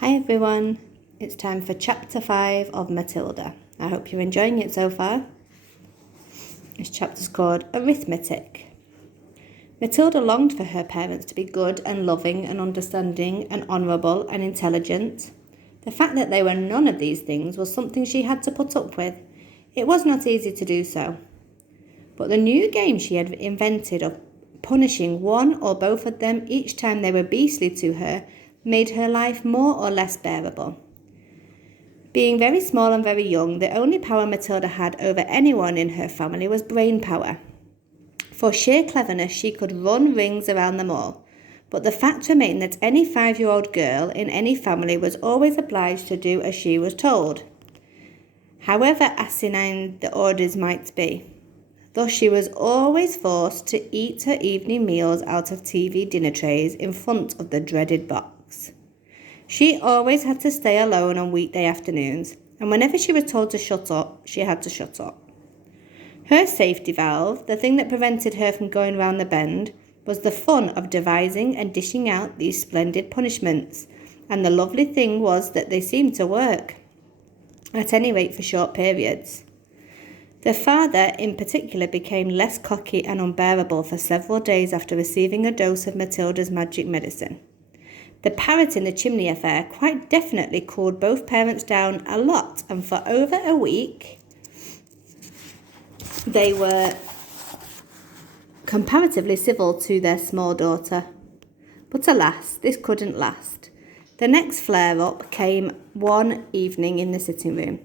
Hi everyone, it's time for chapter 5 of Matilda. I hope you're enjoying it so far. This chapter's called Arithmetic. Matilda longed for her parents to be good and loving and understanding and honourable and intelligent. The fact that they were none of these things was something she had to put up with. It was not easy to do so. But the new game she had invented of punishing one or both of them each time they were beastly to her made her life more or less bearable. Being very small and very young, the only power Matilda had over anyone in her family was brain power. For sheer cleverness, she could run rings around them all. But the fact remained that any 5-year-old girl in any family was always obliged to do as she was told, however asinine the orders might be. Thus she was always forced to eat her evening meals out of TV dinner trays in front of the dreaded box. She always had to stay alone on weekday afternoons, and whenever she was told to shut up, she had to shut up. Her safety valve, the thing that prevented her from going round the bend, was the fun of devising and dishing out these splendid punishments, and the lovely thing was that they seemed to work, at any rate for short periods. The father, in particular, became less cocky and unbearable for several days after receiving a dose of Matilda's magic medicine. The parrot in the chimney affair quite definitely cooled both parents down a lot, and for over a week they were comparatively civil to their small daughter. But alas, this couldn't last. The next flare-up came one evening in the sitting room.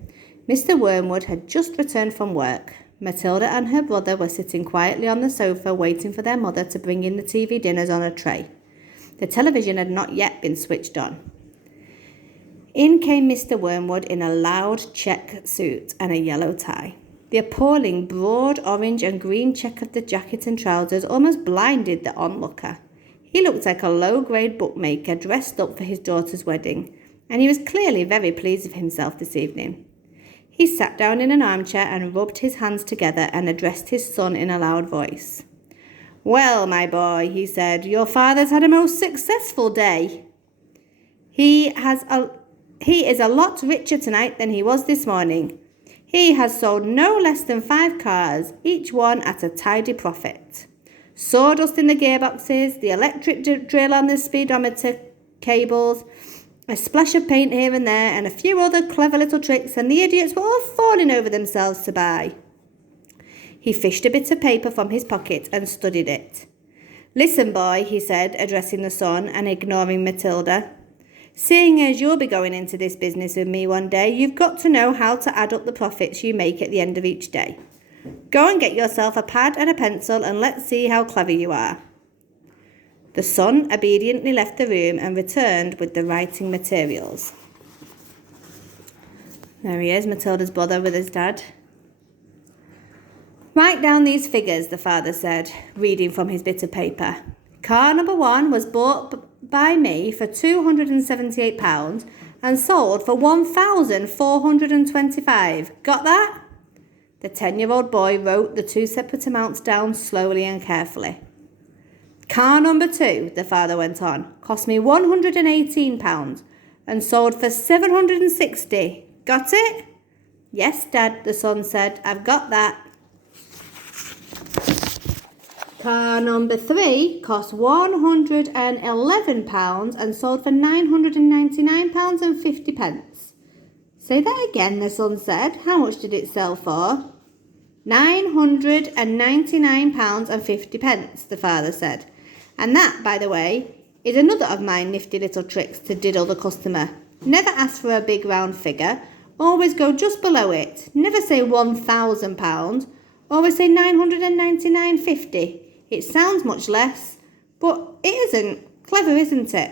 Mr. Wormwood had just returned from work. Matilda and her brother were sitting quietly on the sofa waiting for their mother to bring in the TV dinners on a tray. The television had not yet been switched on. In came Mr. Wormwood in a loud check suit and a yellow tie. The appalling broad orange and green check of the jacket and trousers almost blinded the onlooker. He looked like a low-grade bookmaker dressed up for his daughter's wedding, and he was clearly very pleased with himself this evening. He sat down in an armchair and rubbed his hands together and addressed his son in a loud voice. "Well, my boy," he said, "your father's had a most successful day. He is a lot richer tonight than he was this morning. He has sold no less than 5 cars, each one at a tidy profit. Sawdust in the gearboxes, the electric drill on the speedometer cables, a splash of paint here and there, and a few other clever little tricks, and the idiots were all falling over themselves to buy." He fished a bit of paper from his pocket and studied it. "Listen, boy," he said, addressing the son and ignoring Matilda. "Seeing as you'll be going into this business with me one day, you've got to know how to add up the profits you make at the end of each day. Go and get yourself a pad and a pencil and let's see how clever you are." The son obediently left the room and returned with the writing materials. There he is, Matilda's brother with his dad. "Write down these figures," the father said, reading from his bit of paper. "Car number 1 was bought by me for £278 and sold for £1,425. Got that?" The 10-year-old boy wrote the 2 separate amounts down slowly and carefully. "Car number 2, the father went on, "cost me £118 and sold for £760. Got it?" "Yes, Dad," the son said, "I've got that." "Car number 3 cost £111 and sold for £999.50. "Say that again," the son said. "How much did it sell for?" £999.50, the father said. "And that, by the way, is another of my nifty little tricks to diddle the customer. Never ask for a big round figure. Always go just below it. Never say £1,000. Always say £999.50. It sounds much less, but it isn't. Clever, isn't it?"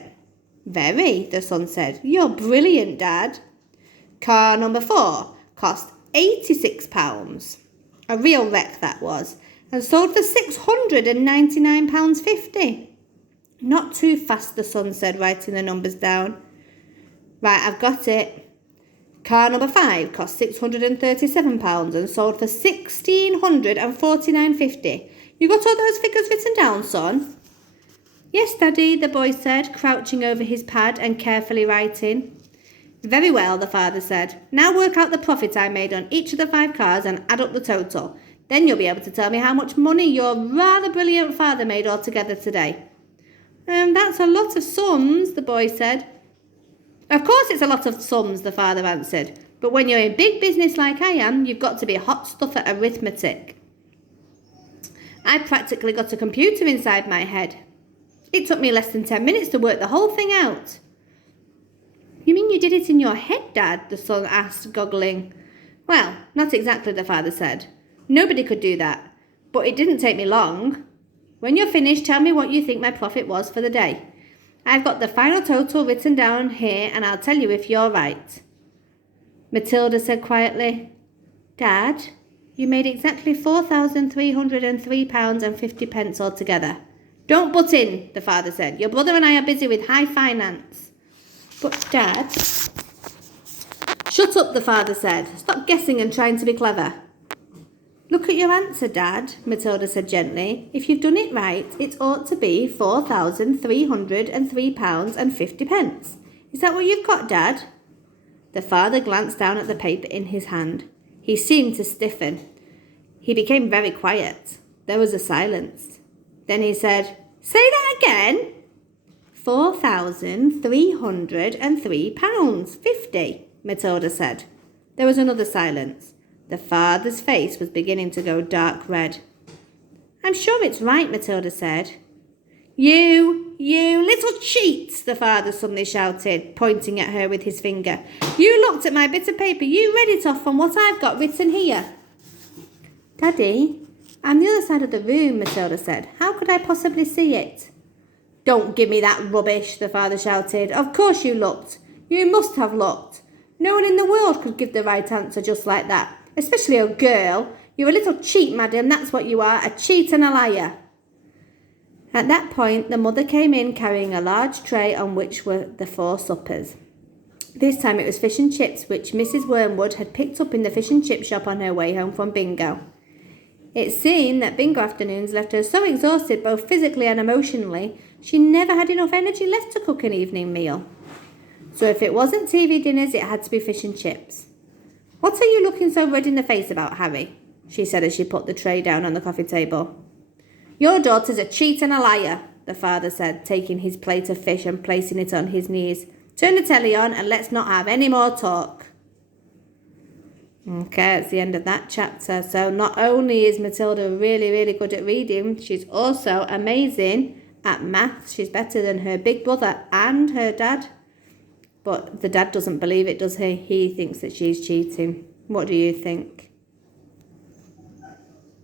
"Very," the son said. "You're brilliant, Dad." "Car number 4 cost £86. A real wreck that was, and sold for £699.50. "Not too fast," the son said, writing the numbers down. "Right, I've got it. Car number 5 cost £637 and sold for £1,649.50. You got all those figures written down, son?" Yes, Daddy, the boy said, crouching over his pad and carefully writing. Very well, the father said. Now work out the profit I made on each of the 5 cars and add up the total. Then you'll be able to tell me how much money your rather brilliant father made altogether today. That's a lot of sums, the boy said. Of course it's a lot of sums, the father answered. But when you're in big business like I am, you've got to be hot stuff at arithmetic. I practically got a computer inside my head. It took me less than 10 minutes to work the whole thing out. You mean you did it in your head, Dad? The son asked, goggling. Well, not exactly, the father said. Nobody could do that, but it didn't take me long. When you're finished, tell me what you think my profit was for the day. I've got the final total written down here, and I'll tell you if you're right. Matilda said quietly, Dad, you made exactly £4,303.50 altogether. Don't butt in, the father said. Your brother and I are busy with high finance. But, Dad... Shut up, the father said. Stop guessing and trying to be clever. Look at your answer, Dad, Matilda said gently. If you've done it right, it ought to be £4,303.50. Is that what you've got, Dad? The father glanced down at the paper in his hand. He seemed to stiffen. He became very quiet. There was a silence. Then he said, Say that again. £4,303.50, Matilda said. There was another silence. The father's face was beginning to go dark red. I'm sure it's right, Matilda said. You little cheat, the father suddenly shouted, pointing at her with his finger. You looked at my bit of paper. You read it off from what I've got written here. Daddy, I'm the other side of the room, Matilda said. How could I possibly see it? Don't give me that rubbish, the father shouted. Of course you looked. You must have looked. No one in the world could give the right answer just like that, especially a girl. You're a little cheat, madam, that's what you are, a cheat and a liar. At that point, the mother came in carrying a large tray on which were the 4 suppers. This time it was fish and chips, which Mrs. Wormwood had picked up in the fish and chip shop on her way home from bingo. It seemed that bingo afternoons left her so exhausted both physically and emotionally, she never had enough energy left to cook an evening meal. So if it wasn't TV dinners, it had to be fish and chips. What are you looking so red in the face about, Harry? She said as she put the tray down on the coffee table. Your daughter's a cheat and a liar, the father said, taking his plate of fish and placing it on his knees. Turn the telly on and let's not have any more talk. Okay, that's the end of that chapter. So not only is Matilda really, really good at reading, she's also amazing at maths. She's better than her big brother and her dad. But the dad doesn't believe it, does he? He thinks that she's cheating. What do you think?